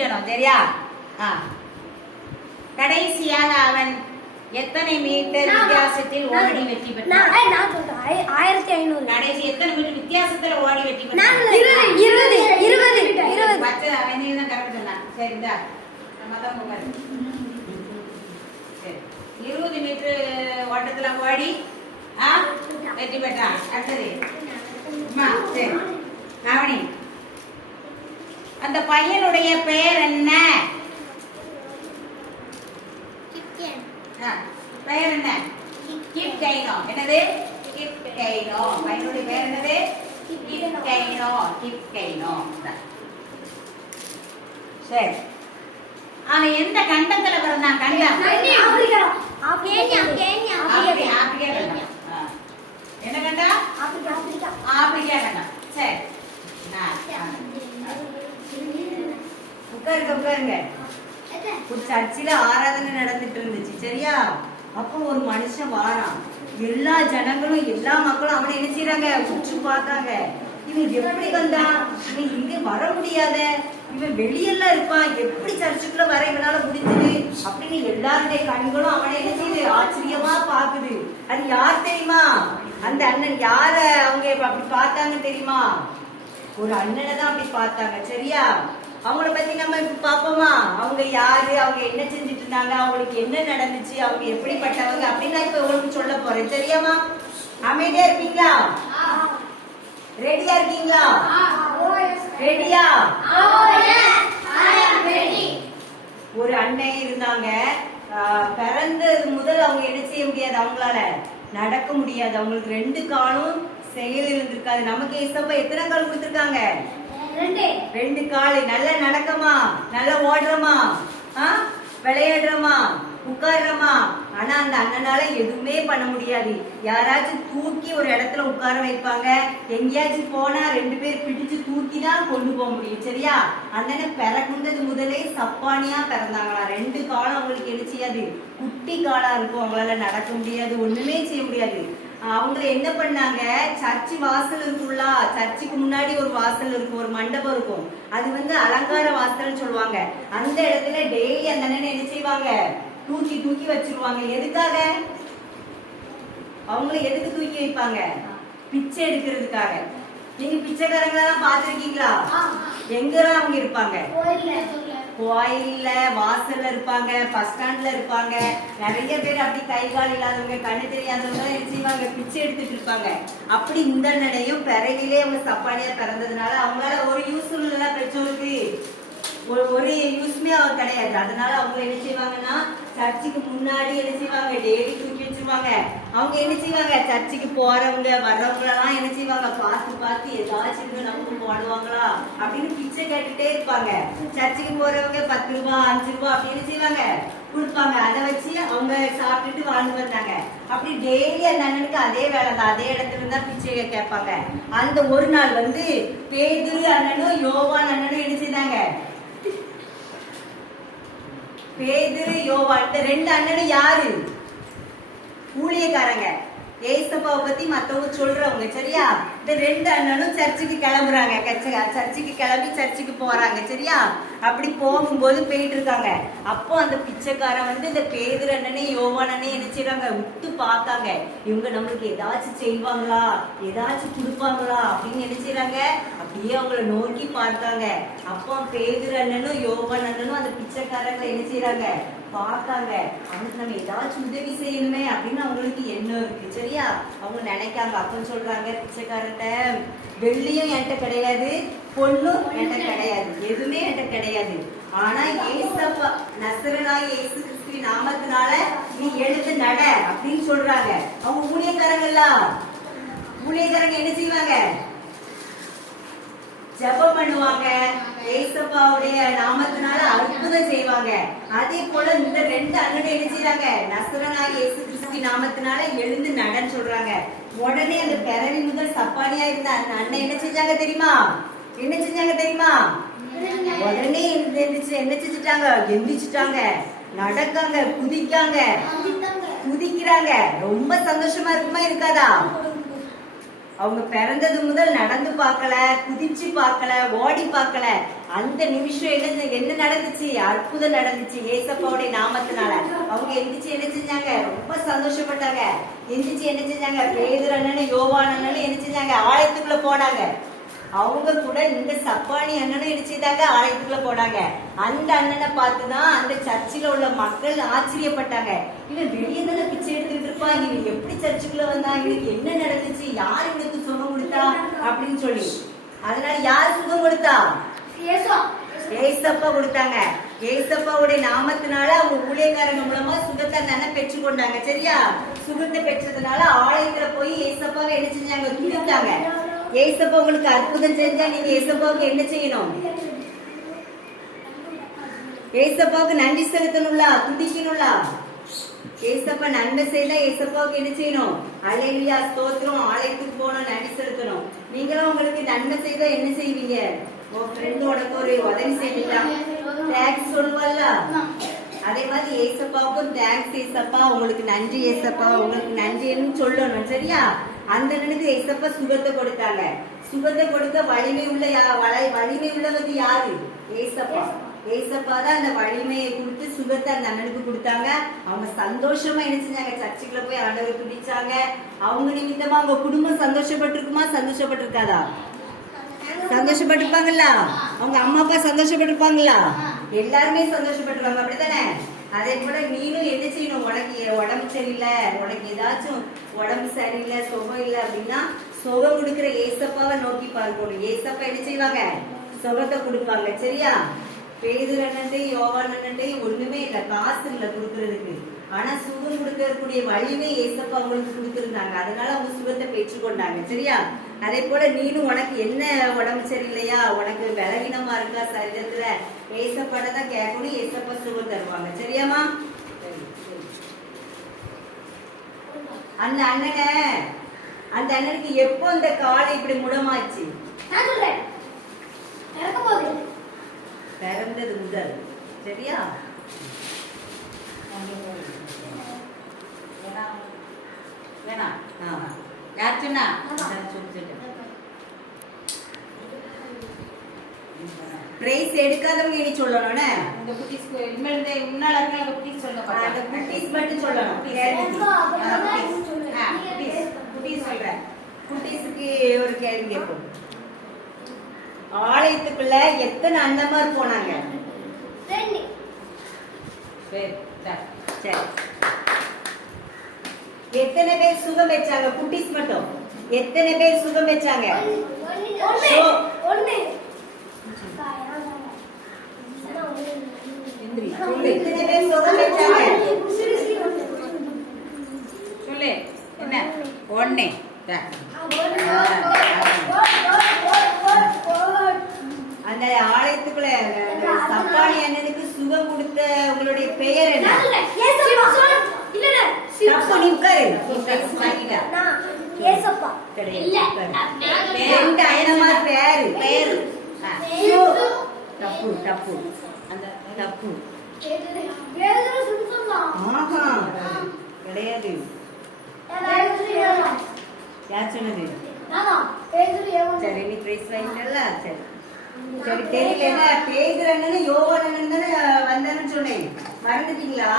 முடிக்கணும் சரியா? கடைசியாக அவன் எத்தனை மீட்டர் வித்தியாசத்தில் ஓடி வெற்றி பெற்றான்? 1500. கடைசி எத்தனை மீட்டர் வித்தியாசத்துல ஓடி வெற்றி பெற்றான்? 20. அவன் தான் கரெக்ட் சொன்னான். சரி இந்தா மதம் போகாது. சரி 20 மீட்டர் ஓட்டத்துல ஓடி வெற்றி பெற்றான். அடுத்தது சரி ராவணி, அந்த பையனுடைய பெயர் என்ன? பெயர் என்ன? கிப்கைனோ. என்னது? கிப்கைனோ. பையனுடைய பெயர் என்னது? கிப்கைனோ. கிப்கைனோ. சரி அவன் எந்த கண்டத்துல பிறந்தான்? கண்டம் ஆப்பிரிக்கா கண்டம். என்ன கண்டம்? ஆப்பிரிக்கா கண்டம். சரி உட்காருங்க. ஒரு சர்ச்சில ஆராதனை நடந்துட்டு இருந்துச்சு சரியா? அப்போ ஒரு மனுஷன் வாரான். எல்லா ஜனங்களும் எல்லா மக்களும் அவனை என்ன செய்யறாங்க? உற்று பார்த்தாங்க. இவன் எப்படி வந்தான்? இவன் இங்க வர முடியாத, இவன் வெளியெல்லாம் இருப்பான், எப்படி சர்ச்சுக்குள்ள வர இவனால முடிஞ்சது அப்படின்னு எல்லாருடைய கண்களும் அவனை என்ன செய்யுது? ஆச்சரியமா பாக்குது. அது யார் தெரியுமா? அந்த அண்ணன் யார அவங்க அப்படி பார்த்தாங்க தெரியுமா? ஒரு அண்ணனை தான் அப்படி பார்த்தாங்க சரியா? அவங்கள பத்தி நம்ம இப்ப பாப்போமா? அவங்க யாரு, அவங்க என்ன செஞ்சுட்டு இருந்தாங்க, அவங்களுக்கு என்ன நடந்துச்சு, அவங்க எப்படிப்பட்டவங்க அப்படின்னு நான் இப்ப உங்களுக்கு சொல்ல போறேன் சரியாமா? அமைதியா இருக்கீங்களா? ரெடியா இருக்கீங்களா? ரெடியா? ஒரு அண்ணன் இருந்தாங்க. பிறந்தது முதல் அவங்க என்ன செய்ய முடியாது, அவங்களால நடக்க முடியாது. அவங்களுக்கு 2 காலும் செயல் இருந்திருக்காது. நமக்கு ஏசப்பா எத்தனை கால் கொடுத்திருக்காங்க? 2 கால். நல்லா நடக்கமா, நல்லா ஓடுறமா, விளையாடுறமா, உட்கார்றமா. ஆனா அந்த அண்ணனால எதுவுமே பண்ண முடியாது. யாராச்சும் தூக்கி ஒரு இடத்துல உட்கார வைப்பாங்க. எங்கேயாச்சும் போனா 2 பேர் பிடிச்சு தூக்கி தான் கொண்டு போக முடியும் சரியா? அண்ணனை பிறகுந்தது முதலே சப்பானியா பிறந்தாங்களா. 2 காலம் அவங்களுக்கு என்ன செய்யாது? குட்டி காலா இருக்கும். அவங்களால நடக்க முடியாது, ஒண்ணுமே செய்ய முடியாது. அவங்க என்ன பண்ணாங்க? சர்ச்சு வாசல் இருக்குல்ல, சர்ச்சுக்கு முன்னாடி ஒரு வாசல் இருக்கும், ஒரு மண்டபம் இருக்கும். அது அலங்கார வாசல்னு சொல்லுவாங்க. அந்த இடத்துல டெய்லி அந்த அண்ணன் என்ன செய்வாங்க? தூக்கி தூக்கி வச்சிருவாங்க. எதுக்காக? அவங்கள எதுக்கு தூக்கி வைப்பாங்க? பிச்சை எடுக்கிறதுக்காக. நீங்க பிச்சைக்காரங்களெல்லாம் பாத்திருக்கீங்களா? எங்கெல்லாம் அவங்க இருப்பாங்க? கோயில்ல வாசல்ல இருப்பாங்க, பஸ் ஸ்டாண்ட்ல இருப்பாங்க. நிறைய பேர் அப்படி கை கால் இல்லாதவங்க, கண்ணு தெரியாதவங்க என்ன செய்வாங்க? பிச்சை எடுத்துட்டு இருப்பாங்க. அப்படி இந்த நிலையும் பிறவிலே அவங்க சப்பானியா பிறந்ததுனால அவங்களால ஒரு யூஸ் இல்ல, பெற்றோருக்கு ஒரு யூஸ்மே அவர் கிடையாது. அதனால அவங்க என்ன செய்வாங்கன்னா சர்ச்சுக்கு முன்னாடி என்ன செய்வாங்க? டெய்லி தூக்கி வச்சிருவாங்க. அவங்க என்ன செய்வாங்க? சர்ச்சுக்கு போறவங்க வர்றவங்க எல்லாம் என்ன செய்வாங்க? பார்த்து பார்த்து ஏதாச்சும் நமக்கு போடுவாங்களா அப்படின்னு பிச்சை கேட்டுட்டே இருப்பாங்க. சர்ச்சுக்கு போறவங்க 10 ரூபாய் 5 ரூபாய் அப்படின்னு செய்வாங்க, கொடுப்பாங்க. அதை வச்சு அவங்க சாப்பிட்டுட்டு வாழ்ந்து வந்தாங்க. அப்படி டெய்லி அந்த அண்ணனுக்கு அதே வேலை தான், அதே இடத்துல இருந்தா பிச்சை கேட்பாங்க. அந்த ஒரு நாள் பேதுரு அண்ணனும் யோவான் அண்ணனும் என்ன செய்தாங்க? பேதுரு யோவான் இந்த 2 அண்ணனும் யாரு? ஊழியக்காரங்க. ஏசப்பாவை பத்தி மத்தவங்க சொல்றவங்க சரியா? இந்த 2 அண்ணனும் சர்ச்சுக்கு கிளம்புறாங்க. சர்ச்சுக்கு கிளம்பி சர்ச்சுக்கு போறாங்க சரியா? அப்படி போகும்போது போயிட்டு இருக்காங்க. அப்போ அந்த பிச்சைக்காரன் இந்த பேதுரு அண்ணனே யோவான் அண்ணனே என்ன செய்றாங்க? விட்டு பார்த்தாங்க. இவங்க நம்மளுக்கு ஏதாச்சும் செய்வாங்களா, ஏதாச்சும் கொடுப்பாங்களா அப்படின்னு என்ன செய்றாங்க? அப்படியே அவங்கள நோக்கி பார்த்தாங்க. அப்போ பேதுரு அண்ணனும் யோவான் அண்ணனும் அந்த பிச்சைக்காரங்களை என்ன செய்றாங்க? பார்த்தாங்க. அவனுக்கு நம்ம ஏதாச்சும் உதவி செய்யணுமே அப்படின்னு அவங்களுக்கு எண்ணம் இருக்கு சரியா? அவங்க நினைக்காங்க. அப்ப சொல்றாங்க பிச்சைக்காரன்ட்ட, வெள்ளியும் என்கிட்ட கிடையாது, பொண்ணும் என்கிட்ட கிடையாது, எதுவுமே என்கிட்ட கிடையாது. ஆனா ஏசப்பா நசரேனாகிய இயேசு கிறிஸ்துவின் நாமத்தினால நீ எழுந்து நட அப்படின்னு சொல்றாங்க. அவங்க ஊழியக்காரங்க என்ன செய்வாங்க? ஜெபம் பண்ணுவாங்க. ஏசப்பாவுடைய நாமத்தினால அற்புதம் செய்வாங்க. அதே போல இந்த 2 அண்ணனும் என்ன செய்றாங்க? நசரேனாகிய இயேசு கிறிஸ்துவின் நாமத்தினால எழுந்து நடன்னு சொல்றாங்க. உடனே அந்த பிறவி முதல் சப்பானியா இருந்த அந்த அண்ணன் என்ன செஞ்சாங்க தெரியுமா? உடனே என்ன செஞ்சுட்டாங்க? எந்திரிச்சுட்டாங்க, நடக்காங்க, குதிக்கிறாங்க. ரொம்ப சந்தோஷமா இருக்குமா இருக்காதா? அவங்க பிறந்தது முதல் நடந்து பார்க்கல, குதிச்சு பார்க்கல, ஓடி பார்க்கல. அந்த நிமிஷம் என்ன நடந்துச்சு? அற்புதம் நடந்துச்சு ஏசப்பாவுடைய நாமத்தினால. அவங்க எந்திரிச்சு என்ன செஞ்சாங்க? ரொம்ப சந்தோஷப்பட்டாங்க. எந்திரிச்சு என்ன செஞ்சாங்க? பேதுரு அண்ணனும் யோவான் அண்ணனும் என்ன செஞ்சாங்க? ஆலயத்துக்குள்ள போனாங்க. அவங்க கூட இந்த சப்பானி அண்ணனும் என்ன செய்தாங்க? ஆலயத்துக்குள்ள போனாங்க. அந்த அண்ணனை பார்த்துதான் அந்த சர்ச்சில் உள்ள மக்கள் ஆச்சரியப்பட்டாங்க. இவன் வெளியே தானே பிச்சை எடுத்துட்டு இருப்பா, இவன் எப்படி சர்ச்சுக்குள்ள வந்தா, இவனுக்கு என்ன நடந்துச்சு, யார் இவனுக்கு சுகம் கொடுத்தா அப்படின்னு சொல்லி. அதனால யார் சுகம் கொடுத்தா? ஏசப்பா கொடுத்தாங்க. ஏசப்பாவுடைய நாமத்தினால அவங்க ஊழியக்காரங்க மூலமா சுகத்தை தானே பெற்றுக்கொண்டாங்க. சரியா? சுகத்தை பெற்றதுனால ஆலயத்துல போய் ஏசப்பாவை என்ன செஞ்சாங்க? துதித்தாங்க. ஏசப்பா உங்களுக்கு அற்புதம் செஞ்சா நீங்க ஏசப்பாவுக்கு என்ன செய்யணும்? ஏசப்பாவுக்கு நன்றி செலுத்தணும்ல, துதிக்கணும்ல. ஏசப்பா நன்மை செய்தா ஏசப்பாவுக்கு என்ன செய்யணும்? அல்லேலூயா, ஸ்தோத்திரம், ஆலயத்துக்கு போகணும், நன்றி செலுத்தணும். நீங்களும் உங்களுக்கு நன்மை செய்தா என்ன செய்வீங்க? உன் ஃப்ரெண்ட் உனக்கு ஒரு உதவி செய்வீங்களா? தேங்க்ஸ் சொல்லுவல்ல. அதே மாதிரி ஏசப்பாவுக்கும் தேங்க்ஸ் ஏசப்பா, உங்களுக்கு நன்றி ஏசப்பா, உங்களுக்கு நன்றின்னு சொல்லணும். சரியா? அந்த நினைக்கு ஏசப்பா சுகத்தை கொடுத்தாங்க. சுகத்தை கொடுக்க வலிமை உள்ளவது யாரு? ஏசப்பா. ஏசப்பா தான் அந்த வலிமையை கொடுத்து சுகத்தை அந்த அண்ணனுக்கு கொடுத்தாங்க. அவங்க சந்தோஷமா என்ன செஞ்சாங்க? சர்ச்சுக்குள்ள போய் ஆண்டவரை துதிச்சாங்க. அவங்க நிமித்தமா அவங்க குடும்பம் சந்தோஷப்பட்டிருக்குமா? சந்தோஷப்பட்டிருக்காதா? சந்தோஷப்பட்டிருப்பாங்கல்ல. அவங்க அம்மா அப்பா சந்தோஷப்பட்டிருப்பாங்களா? எல்லாருமே சந்தோஷப்பட்டிருப்பாங்க. அப்படித்தானே? அதே போல நீனும் என்ன செய்யணும்? உனக்கு உடம்பு சரியில்லை, உனக்கு ஏதாச்சும் உடம்பு சரியில்லை, சுகம் இல்லை அப்படின்னா சுகம் கொடுக்கிற ஏசப்பாவை நோக்கி பார்க்கணும். ஏசப்பா என்ன செய்வாங்க? சுகத்தை கொடுப்பாங்க. சரியா? பேதுரு அண்ணன்டே யோவான் அண்ணன்டே ஒண்ணுமே இல்லை, காசு இல்லை கொடுக்கறதுக்கு. ஆனா சுகம் கொடுக்கக்கூடிய வலிமை ஏசப்பா அவங்களுக்கு கொடுத்திருந்தாங்க. அதனால அவங்க சுகத்தை பெற்றுக்கொண்டாங்க. சரியா? அதே போல நீனும் உனக்கு என்ன உடம்பு சரியில்லையா, உனக்கு பலவீனமா இருக்கா சரீரத்துல, ஏசப்பாதான் கேட்கணும். ஏசப்பா சுகம் தருவாங்க. சரியாமா? அந்த அண்ணனுக்கு எப்போ இந்த காலை இப்படி முடமாச்சு? பிறந்தது முதல். சரியா? வேணாம். யார் சொன்னா? பிரைஸ் எடுக்காதவங்க இனி சொல்லணும். இந்த குட்டீஸ்க்கு இனிமேல் முன்னால இருக்க குட்டீஸ் சொல்ல அந்த குட்டீஸ் மட்டும் சொல்லணும். குட்டீஸ் சொல்றேன். குட்டீஸுக்கு ஒரு கேள்வி கேட்போம். ஆலயத்துக்குள்ள எத்தனை அண்ணமார் போனாங்க? சரி. எத்தனை பேர் சுகம் வச்சாங்க? குட்டீஸ் மட்டும் எத்தனை பேர் சுகம் வச்சாங்க? எத்தனை பேர் சுகம் வச்சாங்க? சொல்லு. என்ன? ஒண்ணு. அந்த ஆலயத்துக்குள்ள சப்பானி அண்ணனுக்கு சுகம் கொடுத்த உங்களுடைய பெயர் என்ன? ரெண்டு அண்ணமார் பேரு. தப்பு தப்பு தப்பு. கிடையாது. யார் சொன்னது? சரி, நீ பிரைஸ் வாங்கிட்டல. சரி சரி, தெரியல. பேதுரு அண்ணனும் யோவான் அண்ணன் தானே வந்தான்னு சொன்னேன், மறந்துட்டீங்களா?